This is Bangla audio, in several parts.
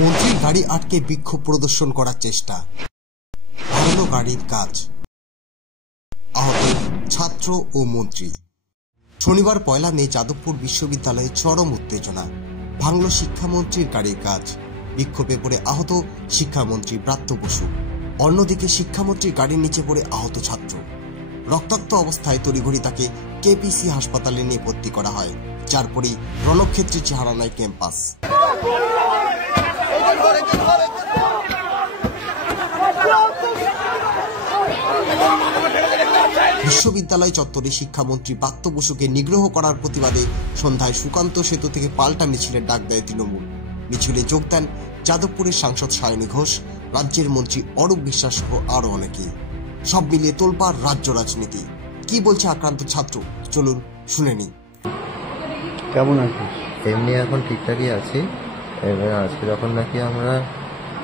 মন্ত্রীর গাড়ি আটকে বিক্ষোভ প্রদর্শন করার চেষ্টা, ভাঙলো গাড়ির কাজ, আহত ছাত্র ও মন্ত্রী। শনিবার 1 মে যাদবপুর বিশ্ববিদ্যালয়ে চরম উত্তেজনা, ভাঙল শিক্ষামন্ত্রীর গাড়ির কাজ, বিক্ষোভে পড়ে আহত শিক্ষামন্ত্রী ব্রাত্য বসু। অন্যদিকে শিক্ষামন্ত্রীর গাড়ির নিচে পড়ে আহত ছাত্র। রক্তাক্ত অবস্থায় তড়িঘড়ি তাকে কেপিসি হাসপাতালে নিয়ে ভর্তি করা হয়, যার পরেই রণক্ষেত্রের চেহারা নেয় ক্যাম্পাস। বিশ্ববিদ্যালয় চত্বরে শিক্ষামন্ত্রী ব্রাত্য বসুকে নিগ্রহ করার প্রতিবাদে সন্ধ্যায় সুকান্ত সেতু থেকে পাল্টা মিছিলের ডাক দেয় তৃণমূল। মিছিলে যোগ দেন যাদবপুরের সাংসদ সায়নী ঘোষ, রাজ্যের মন্ত্রী অরূপ বিশ্বাস সহ আরো অনেকে। সব মিলিয়ে তোলপাড় রাজ্য রাজনীতি। কি বলছে আক্রান্ত ছাত্র, চলুন শুনে নিই। কেমন আছিস? এমনি এখন ঠিকঠাকই আছি। এবার আজকে যখন নাকি আমরা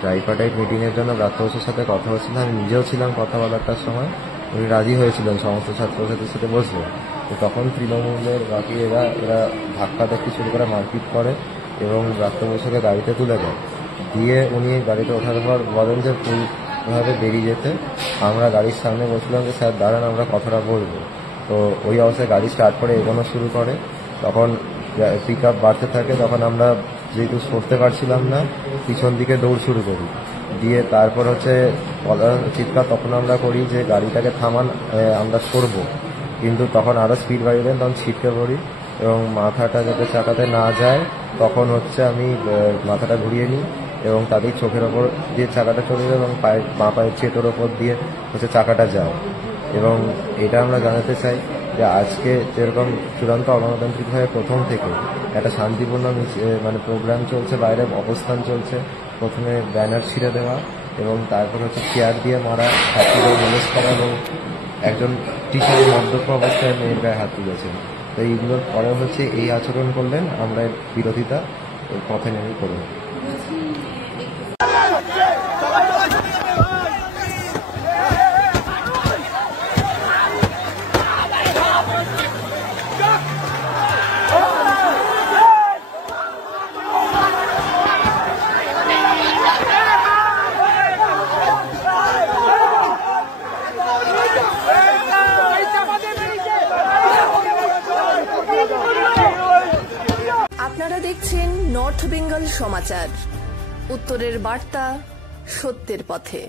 ট্রাইপার্টাইট মিটিংয়ের জন্য ব্রাত্য বসুর সাথে কথা হচ্ছিলাম, আমি নিজেও ছিলাম কথা বলাটার সময়, উনি রাজি হয়েছিলেন সমস্ত ছাত্রছাত্রীর সাথে বসবে। তো তখন তৃণমূলের বাকি এরা ধাক্কা ধাক্কি শুরু করে মারপিট করে এবং ব্রাত্য বসুকে গাড়িতে তুলে দেয়। দিয়ে উনি গাড়িতে ওঠার পর বলেন যে ফুলভাবে বেরিয়ে যেতে। আমরা গাড়ির সামনে বসলাম যে স্যার দাঁড়ান, আমরা কথাটা বলবো। তো ওই অবস্থায় গাড়ি স্টার্ট করে এগোনো শুরু করে। তখন পিক আপ বাড়তে থাকে, তখন আমরা যেহেতু সরতে পারছিলাম না, পিছন দিকে দৌড় শুরু করি। দিয়ে তারপর চিৎকার তখন আমরা করি যে গাড়িটাকে থামান, আমরা সরবো। কিন্তু তখন আরও স্পিড বাড়িয়ে দেন, তখন ছিটকে পড়ি এবং মাথাটা যাতে চাকাতে না যায় তখন আমি মাথাটা ঘুরিয়ে নিই এবং তাদের চোখের ওপর দিয়ে চাকাটা চলে যায় এবং বাঁ পায়ের চেটোর ওপর দিয়ে চাকাটা যায়। এবং এটা আমরা জানাতে চাই যে আজকে যেরকম চূড়ান্ত অগণতান্ত্রিকভাবে প্রথম থেকে একটা শান্তিপূর্ণ প্রোগ্রাম চলছে, বাইরে অবস্থান চলছে। প্রথমে ব্যানার ছিঁড়ে দেওয়া এবং তারপর চেয়ার দিয়ে মারা, ছাত্রীদের মেনেজ করা এবং একজন টিচারের মদ্যপ অবস্থায় মেয়ের গায়ে হাত তুলেছেন। তো এইগুলোর পরে এই আচরণ করলেন, আমরা বিরোধিতা পথে নেমে করব। আপনারা দেখছেন নর্থ বেঙ্গল সমাচার, উত্তরের বার্তা, সত্যের পথে।